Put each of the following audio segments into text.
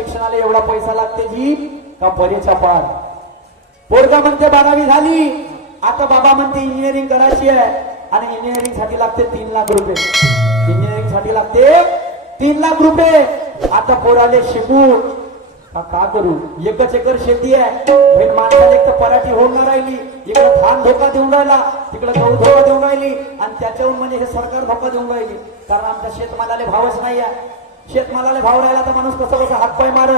शिक्षणाला एवढा पैसा लागते जी? का बरेचा पार? पोरगा म्हणते बारावी झाली. आता बाबा म्हणते इंजिनिअरिंग करायची आहे. आणि इंजिनिअरिंगसाठी लागते तीन लाख रुपये. इंजिनिअरिंगसाठी लागते तीन लाख रुपये. आता पोराले शिकू का करू? एकच एकर शेती आहे. माणसाने एक तर पराठी होऊन राहिली. इकडे धान धोका देऊन राहिला. तिकडे गहू धोका देऊन राहिली. आणि त्याच्याहून म्हणजे हे सरकार धोका देऊन राहिली. कारण आमच्या शेतमालाले भावच नाही आहे शेतमालाला भाव राहिला तर माणूस कसं कसं हातपाय मार.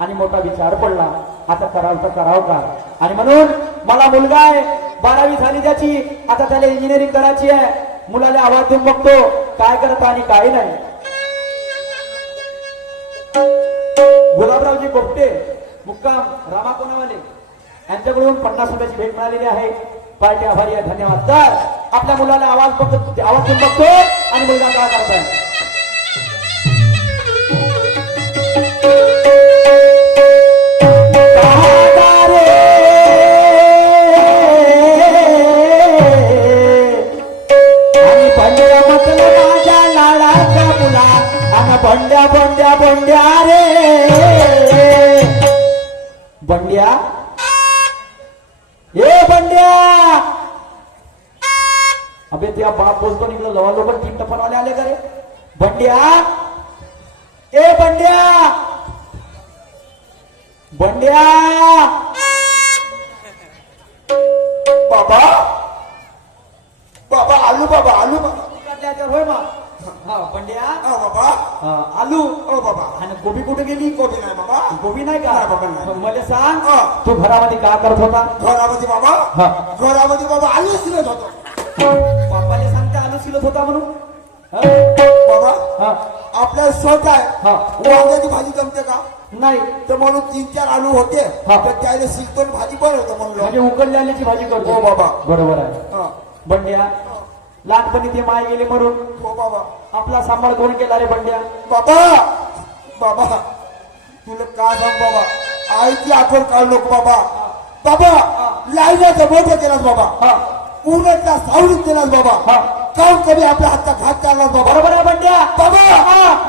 आणि मोठा विचार पडला. आता कराव तर करावं का? आणि म्हणून मला मुलगा आहे बारावी झाली त्याची. आता त्याला इंजिनिअरिंग करायची आहे. मुलाला आवाज देऊन बघतो काय करत आणि काय नाही. गुलाबरावजी गोपटे मुक्काम रामा कोणावाले? यांच्याकडून पन्नास रुपयाची भेट मिळालेली आहे. पार्टी आभारी आहे. धन्यवाद. तर आपल्या मुलाला आवाज बघतो आवाज देऊन बघतो आणि मुलगा काय करताय? बंड्या बंड्या बंड्या रे. बंड्या. ए बंड्या. अबे त्या बाप बोस पण इकडं लवा लोक तीन टप्पनवाले आले का रे? बंड्या. ए बंड्या. बंड्या. बाबा. बाबा आलू बाबा आलू बाबा. होय मा हा बंड्या अ बाबा. हा, आलू. ओ बाबा. आणि गोबी कुठे गेली? कोबी नाही बाबा. गोबी नाही नाही बाबा, नाही. का मला सांग. हा. तू घरामध्ये का करत होता? घरामध्ये बाबा. हा. घरामध्ये बाबा आलू शिरत होतो. बापाले सांगते आलू शिलत होता म्हणून? हा? बाबा हा. आपल्या स्वत आहे. हा. वांग्याची भाजी जमते का? नाही. तर म्हणून तीन चार आलू होते. हा. तर त्याला शिकतो भाजी बनवतो म्हणलं. म्हणजे उकडली आल्याची भाजी करतो हो बाबा. बरोबर आहे. हा. बंड्या लहानपणी ते माय गेले म्हणून. हो बाबा. आपला सांभाळ कोण केला रे बंड्या? बाबा! बाबा! तुला काय सांग बाबा? आईची आठवण काढ नको बाबा. बाबा! लाईनाचं मोठं केलास बाबा. हा. उन्हातला सावलीत केलास बाबा. काम कधी आपल्या हातचा घात काढलास बाबा. बरोबर आहे बंड्या. बाबा!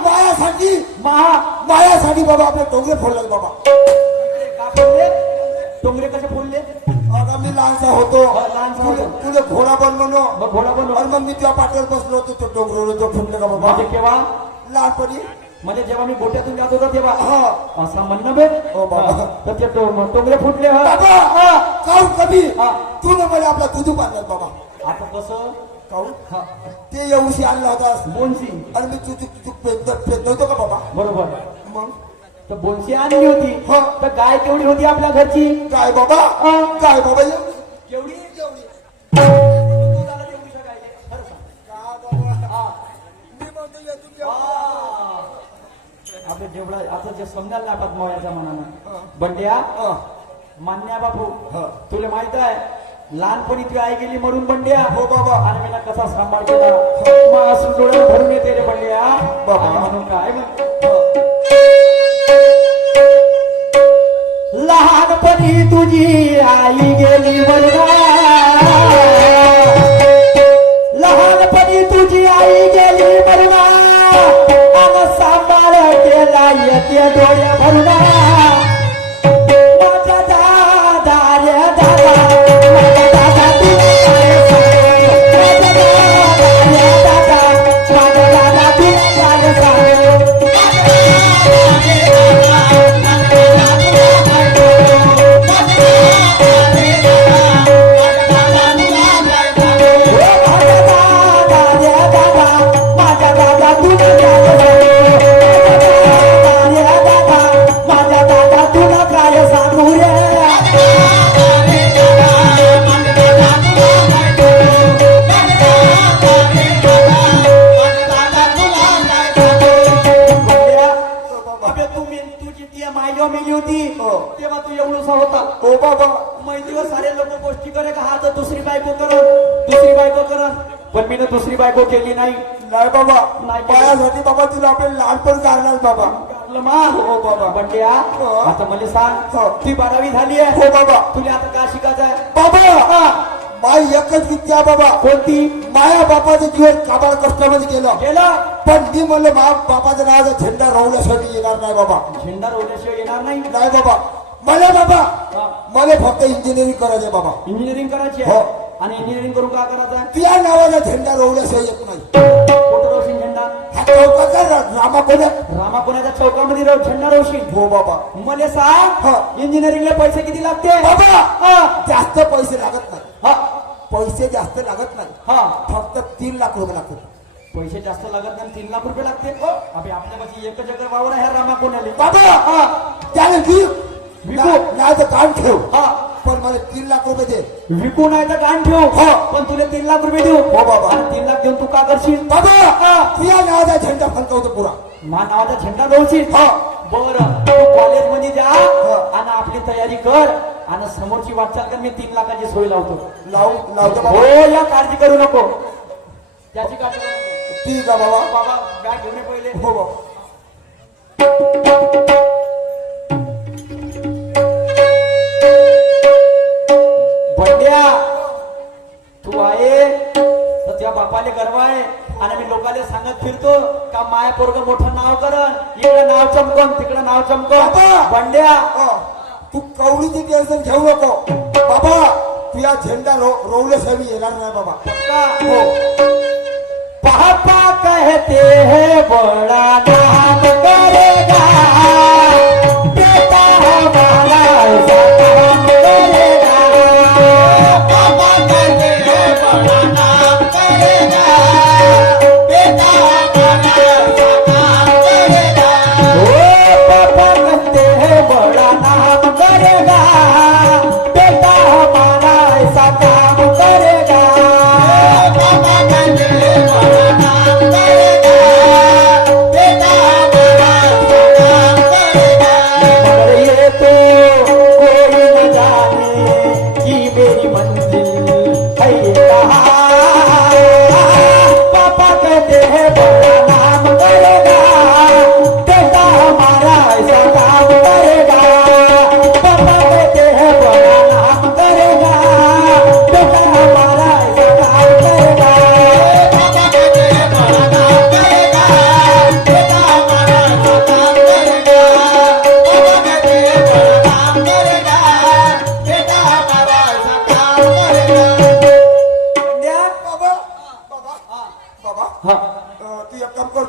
मायासाठी! महा. मायासाठी बाबा आपले डोंगरे फोडले बाबा. डोंगरे कसे फोडले? मी लहानसा होतो. होतो. तुले घोडा बनवलो घोडा बनव आणि मग मी त्या पाठीवर बसलो होतो तो डोंगर तो फुटले का बाबा? केव्हा? लहानपणी. म्हणजे जेव्हा मी गोट्यातून जात होतो तेव्हा. हा. असं म्हणणं बे हो बाबा. हा, तर ते टोंगरे फुटले. काऊन कधी हा. तू ना मला आपला दुधू बांधला बाबा. आता कसं? काऊन हा. ते येऊशी आणला होतास. बोनसी. आणि मी तुझी तुझी पेत नव्हतो का बाबा? बरोबर. मग? तर बोनसी आणली होती हा. तर गाय केवढी होती आपल्या घरची काय बाबा. काय बाबा एवढी केवढी एवढी दुधाला तेवढी सगायची. खरं सांग. का बाबा? हा. मी म्हणतो येतून जेव. आपलं जेवढं आता जे समजायला लागतात मोळ्याच्या हा. मनानं बंड्या. मान्या बापू. तुला माहीत आहे लहानपणी तुझी आई गेली मरून बंड्या हो बाबा. आणि मी कसा सांभाळ केला मग भरून येते रे बंड्या बाबा. आणि म्हणून काय म्हणतो तुझी आई गेली मरुना लहानपणी तुझी आई गेली मरुना आणि सांभाळ केला येते डोळ्या भरुना. हो बाबा. मैत्रीवर सारे लोक गोष्टी करे का हा तर दुसरी बायको कर दुसरी बायको कर. पण मी दुसरी बायको केली नाही. नाही बाबा. नाही. माझ्यासाठी बाबा तुला आपले लहानपण काढणार बाबा. हो बाबा. हो. आता मला सांग हो. ती बारावी झाली आहे. हो बाबा. तुला आता का शिकायचं आहे? बाबा. माई एकच विद्या बाबा. कोणती? माया बापाचं जीवन काबाळ कष्टामध्ये गेलं. गेलं? पण मी म्हणलं मा बापाचं नावाचा झेंडा रोवल्यासाठी येणार नाही बाबा. झेंडा रोवल्याशिवाय येणार नाही? नाही बाबा. मला बाबा. मला फक्त इंजिनिअरिंग करायचंय बाबा. इंजिनिअरिंग करायची हो. आणि इंजिनिअरिंग करून काय करायचं? आहे? त्या नावाचा झेंडा रोवल्याशिवाय येत नाही. कुठं रोवशील झेंडा? हा चौकाचा रा- रामा कोण्या रामा कोणाच्या चौकामध्ये रोव झेंडा रोवशील? हो बाबा. मला हा. सांग इंजिनिअरिंगला पैसे किती लागते बाबा हा. जास्त पैसे लागत नाही. हा. पैसे जास्त लागत नाही. हा. फक्त तीन लाख रुपये लागतात पैसे जास्त लागत नाही तीन लाख रुपये लागते हो. अबे आपल्यापाशी एकच एकर वावर आहे ह्या रामा कोणाले बाबा हा. त्याला विकू. नाही तर कान ठेव. हा. पण मला तीन लाख रुपये दे. विकू नाही तर गाण ठेवू. हो. पण तुला तीन लाख रुपये देऊ. हो बाबा. आणि तीन लाख देऊन तू का करशील? बाबा. तुझ्या नावाचा झेंडा फडकवतो पुरा. मा नावाचा झेंडा रोवशील हा. बर. तू कॉलेजमध्ये जा. आणि आपली तयारी कर आणि समोरची वाटचाल कर. मी तीन लाखाची सोय लावतो. लावू लावतो हो बाबा या काळजी करू नको. त्याची काळजी करू नको. ठीक आहे बाबा. बाबा बॅग घेऊन ये पहिले. हो बाबा. बापाले गर्व आहे आणि मी लोकांना सांगत फिरतो का माया पोरग मोठं नाव करन इकडे नाव चमकन तिकडे नाव चमकन! बंड्या. तू कवडीची टेन्शन घेऊ नको. बाबा तुझ्या झेंडा रो रोवल्याशिवाय येणार नाही बाबा. पक्का? हो. पापा कहते हैं बड़ा नाम करेगा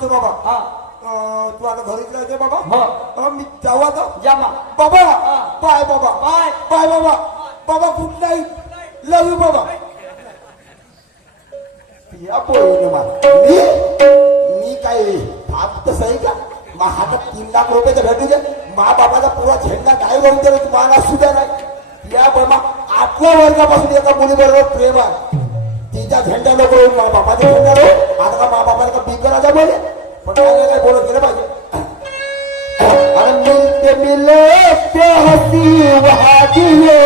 तू एक काम करतो बाबा. हा. तू आता घरीच राहते बाबा? हो. मी जाऊ आता. जामा बाबा बाय बाबा. बाय. बाय बाबा. बाबा गुड नाईट लव यू बाबा. या मला. मी मी काय बाप तसं आहे का? मा हातात तीन लाख रुपयाचं भेटू दे. मा बाबाचा पुरा झेंडा काय करून दिला तुम्हाला सुद्धा नाही. या बाबा आठव्या वर्गापासून एका मुलीबरोबर प्रेम आहे. तिच्या झेंड्या नको रोवून मा बाबाचा झेंडा रोवून आता का मा बापाने का बिग राजा बोले पण काय काय बोलत गेलं पाहिजे? अरे मिलते मिलते हसी वहा वहादियों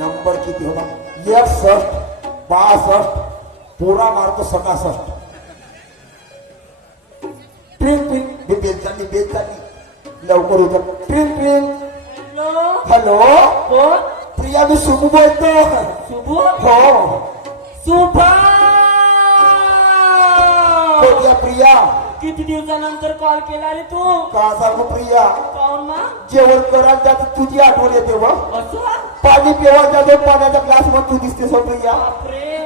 नंबर किती होता? एकसष्ट बासष्ट पुरा मारतो सकासष्ट. ट्रिंग ट्रिंग मी बेल चालली बेल चालली लवकर उतर. ट्रिंग ट्रिंग हॅलो? प्रिया मी सुमू बोलतो. शुभू हो. बोलूया प्रिया. किती दिवसानंतर कॉल केला रे तू? का सांगू प्रिया? मा? जेवण करायला जात तुझी आठवण येते व असं? पाणी पिवायला जातो पाण्याचा ग्लासमध्ये तू दिसतेस हो प्रिया. बापरे.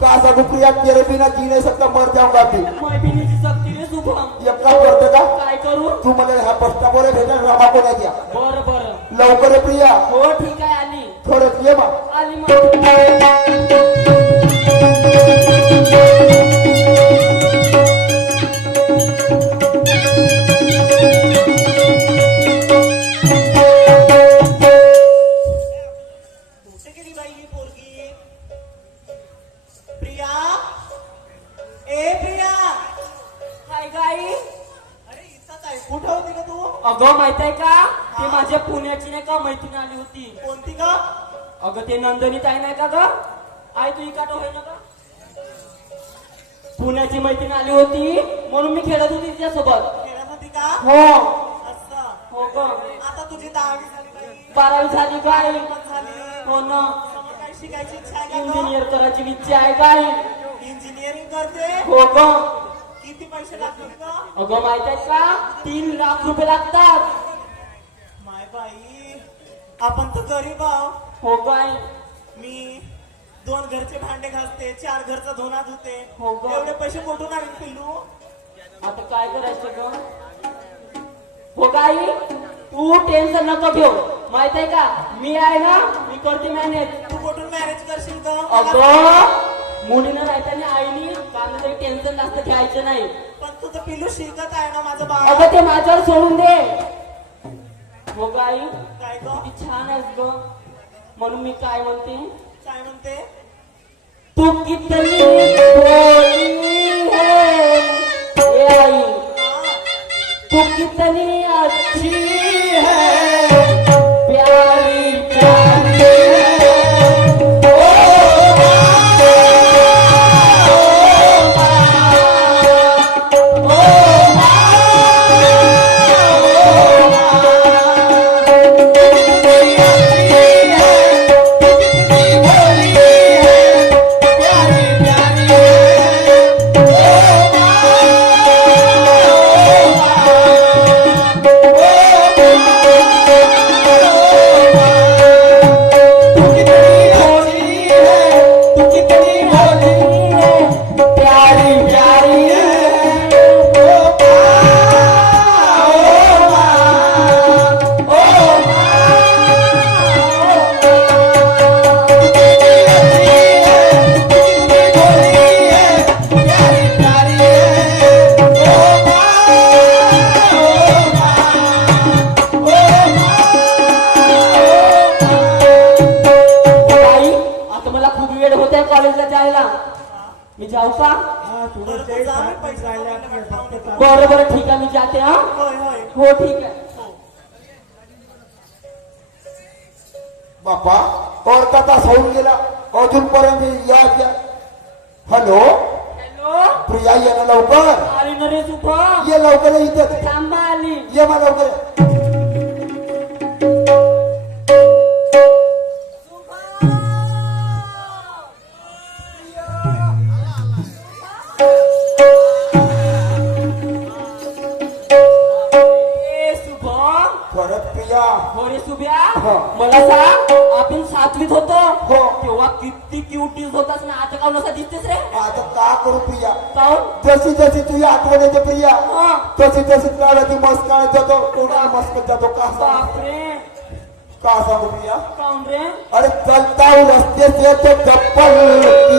का सांगू प्रिया तेरे बिना जी नाही सकता मर जाऊंगा मी मैत्रिणीची सक्ती रे शुभम एक काम करतो का? काय करू? तू मला ह्या बस स्टॉपवर भेटेल रामा कोणा द्या बर बर. लवकर ये प्रिया. हो ठीक आहे आली. थोडं ये मग आली मग. कुठं होती का तू? अगं माहीत आहे का? ते माझ्या पुण्याची नाही का मैत्रीण आली होती. कोणती का? अगं ते नंदनी ताई नाही का ग? आई तू इकाट होय ना का पुण्याची मैत्रीण आली होती म्हणून मी खेळत होती तिच्यासोबत. खेळत होती का? हो. असं. हो ग. आता तुझी दहावी झाली बाई. बारावी झाली काय पण झाली. हो ना. समोर काय शिकायची इच्छा आहे का इंजिनियर करायची इच्छा आहे काय? इंजिनिअरिंग करते? हो ग. किती पैसे लागतील का? अगं माहीत आहे का तीन लाख रुपये लागतात. माय बाई आपण तर गरीब आहो. हो काय मी दोन घरचे भांडे घासते चार घरचा धुना धुते. हो गं. एवढे पैसे कुठून आणून पिल्लू? आता काय करायचं ग? हो गाई तू टेन्शन नको घेऊ. माहीत आहे का? मी आहे ना मी करते मॅनेज तू कुठून मॅरेज करशील का अगं मुलीनं नाही त्याने आईनी टेन्शन जास्त घ्यायचं नाही. पण तुझं पिल्लू शिकत आहे ना माझं बाळ. अगं ते माझ्यावर सोडून दे. हो काय ग? किती छान आहेस ग. म्हणून मी काय म्हणते? काय म्हणते? तू कितनी भोली है? ए आई तू कितनी अच्छी है? प्यारी प्यारी आहे. बापा अर्धा तास होऊन गेला. अजूनपर्यंत या या. हॅलो? हॅलो? प्रिया ये ना लवकर. आली ना रे सुपा ये लवकर इथं. थांबा आली. ये मग लवकर. काऊन असा दिसतेस रे? आता का करू प्रिया? काऊन? जशी जशी तुझी आठवण येते प्रिया हा. तशी तशी काढ ती मस्त काढत जातो. कोणा मस्त जातो का सांग? बापरे. का सांगू प्रिया? काऊन रे? अरे चलता हूँ रस्ते से तो चप्पल.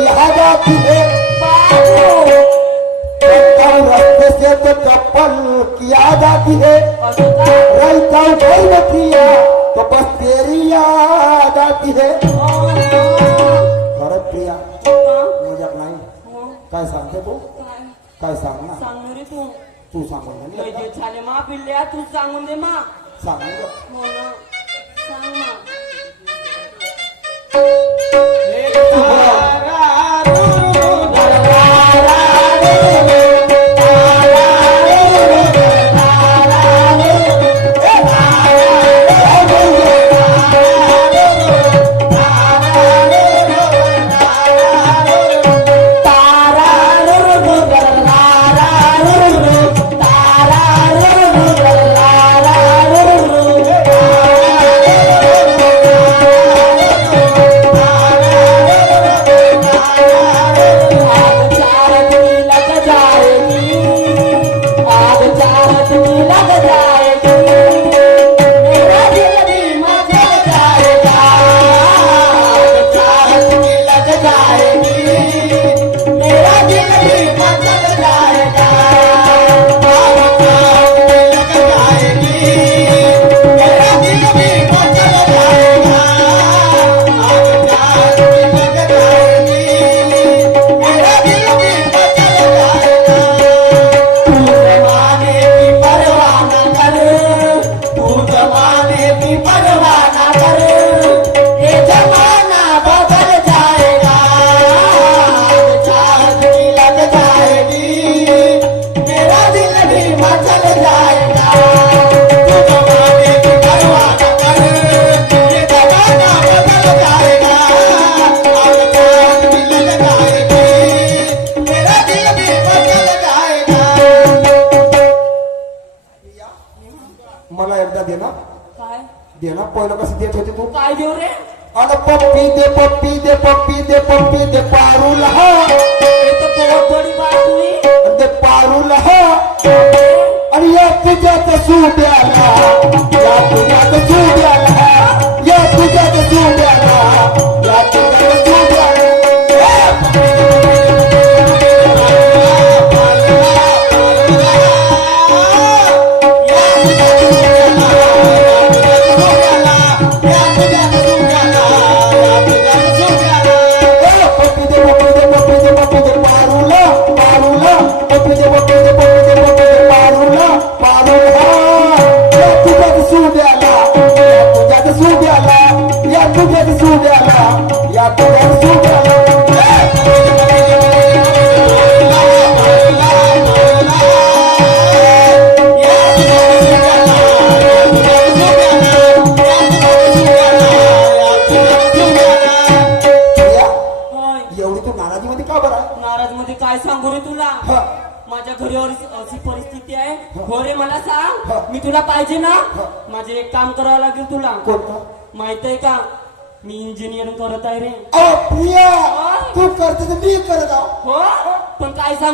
यहाँ जाती है चलता हूँ रस्ते से तो चप्पल. किया जाती है. असं का? रहता हूँ कोई न प्रिया तो बस तेरी याद आती है हो, हो. रे प्रिया मोजक नाही काय सांगते तू काय सांग ना सांगू रे तू तू सांगून दे ना. झाले मा पिल्ल्या तू सांगून दे मा सांग ना. हो ना सांग मा हे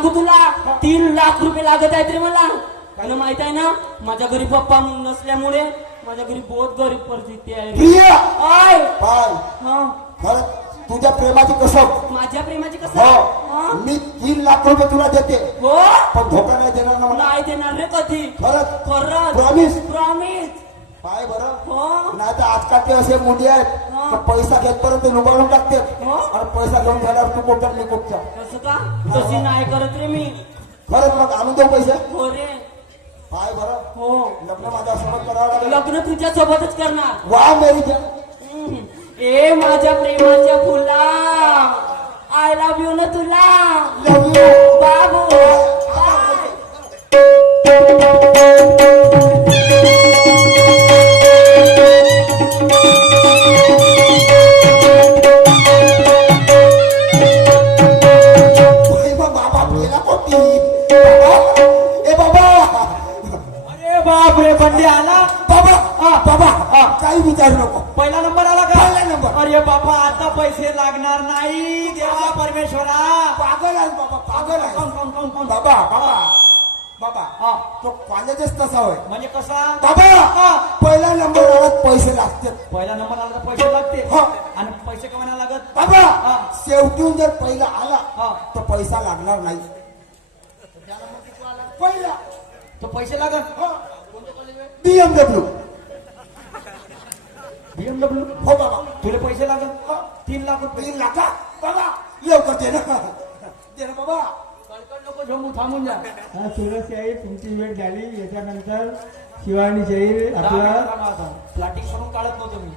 सांगू तुला? तीन लाख रुपये लागत आहेत रे मला. तुला माहीत आहे ना माझ्या घरी पप्पा नसल्यामुळे माझ्या घरी बहुत गरीब परिस्थिती आहे प्रिया! आय! पाय हा. खरं तुझ्या प्रेमाची कसम माझ्या प्रेमाची कसं हो. हा? मी तीन लाख रुपये तुला देते. हो? पण धोका नाही देणार ना मला. नाही देणार रे कधी. खरंच खरंच Promise? प्रॉमिस पाय बरं. हो. नाही तर आजकालचे असे मुली आहेत हा. पैसा घेतपर्यंत लुबाडून टाकतात हो. आणि पैसा घेऊन झाल्यावर तू कुठं मी कुठच्या? कसं का? तशी नाही करत रे मी. खरंच मग आणून देऊ पैसे? हो रे. पाय बरं. हो. लग्न माझ्या सोबत करावं लागेल. लग्न तुझ्या सोबतच करणार. वा मेरी. ए माझ्या प्रेमाच्या फुला. आय लव्ह यू ना तुला. लव यू बाबू. बंडे आला बाबा हा. बाबा हा. काही विचारू नको पहिला नंबर आला का पहिला नंबर. अरे बाबा आता पैसे लागणार नाही देवा परमेश्वरा पागल आहे बाबा पागल आहे कोण, कोण, कोण, कोण? बाबा बाबा बाबा हा. तो कॉलेजच तसा होय म्हणजे कसा बाबा हा. पहिला नंबर आला पैसे लागतात पहिला नंबर आला तर पैसे लागते हा. आणि पैसे कमायला लागत बाबा हा. शेवटून जर पहिला आला हा. तर पैसा लागणार नाही पहिला तो पैसे लागत बीएमडब्ल्यू बीएमडब्ल्यू हो बाबा. तुला पैसे लागत तीन लाख रुपये. तीन लाखा बाबा लवकर दे ना. दे ना बाबा. नको झोमू थांबून जा. हा सुरजशाही तुमची वेळ झाली. याच्यानंतर शिवानी शाही आपला फ्लाटिंग करून काढत नव्हतो मी.